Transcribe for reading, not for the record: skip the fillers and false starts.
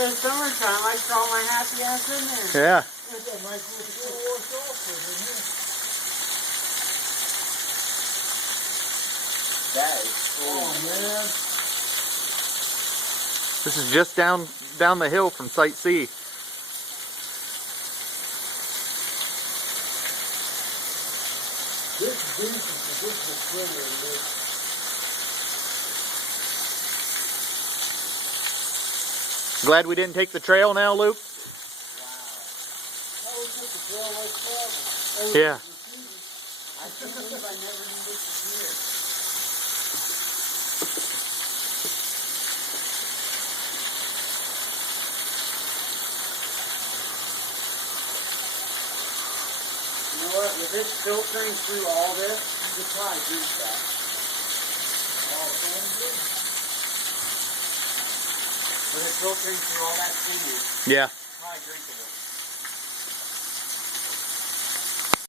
In summertime, I throw my happy ass in there. Yeah. That might be a little washed off with it, huh? That is cool. Oh, man. This is just down the hill from Site C. This is decent for just a springer in this. Glad we didn't take the trail now, Luke? Wow. That was just a trail like travel. Yeah. I can't believe I never knew this was here. You know what? With this filtering through all this, you could probably use that. Oh, sounds good. With it filtering through all that singing. Yeah.